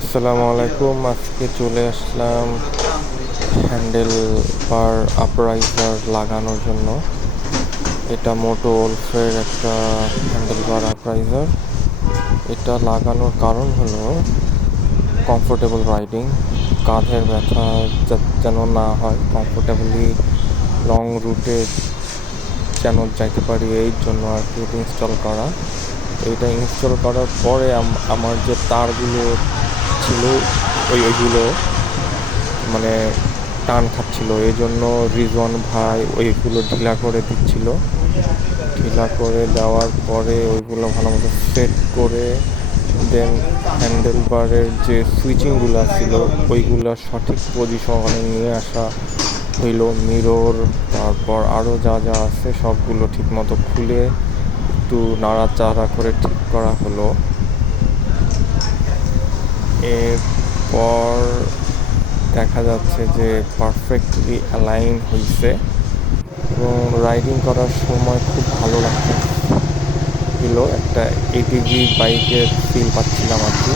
আসসালামু আলাইকুম। আজকে চলে আসলাম হ্যান্ডেল বার আপরাইজার লাগানোর জন্য। এটা মোটো ওলফের একটা হ্যান্ডেল বার আপরাইজার। এটা লাগানোর কারণ হলো কমফোর্টেবল রাইডিং, কাঁধের ব্যথা যেন না হয়, কমফোর্টেবলি লং রুটে যেন যাইতে পারি, এই জন্য আর কি ইনস্টল করা। এইটা ইনস্টল করার পরে আমার যে তারগুলো ছিল ওইগুলো মানে টান খাচ্ছিল, এই জন্য রিজওয়ান ভাই ওইগুলো ঢিলা করে দিচ্ছিল। ঢিলা করে দেওয়ার পরে ওইগুলো ভালো মতো সেট করে দেন হ্যান্ডেল বারের যে সুইচিংগুলো ছিল ওইগুলো সঠিক পজিশনে নিয়ে আসা হইলো। মিরর, তারপর আরও যা যা আছে সবগুলো ঠিক মতো খুলে একটু নাড়াচাড়া করে ঠিক করা হলো। এরপর দেখা যাচ্ছে যে পারফেক্টলি অ্যালাইন হয়েছে এবং রাইডিং করার সময় খুব ভালো লাগছিল। একটা এটিভি বাইকের ফিল পাচ্ছিলাম আর কি।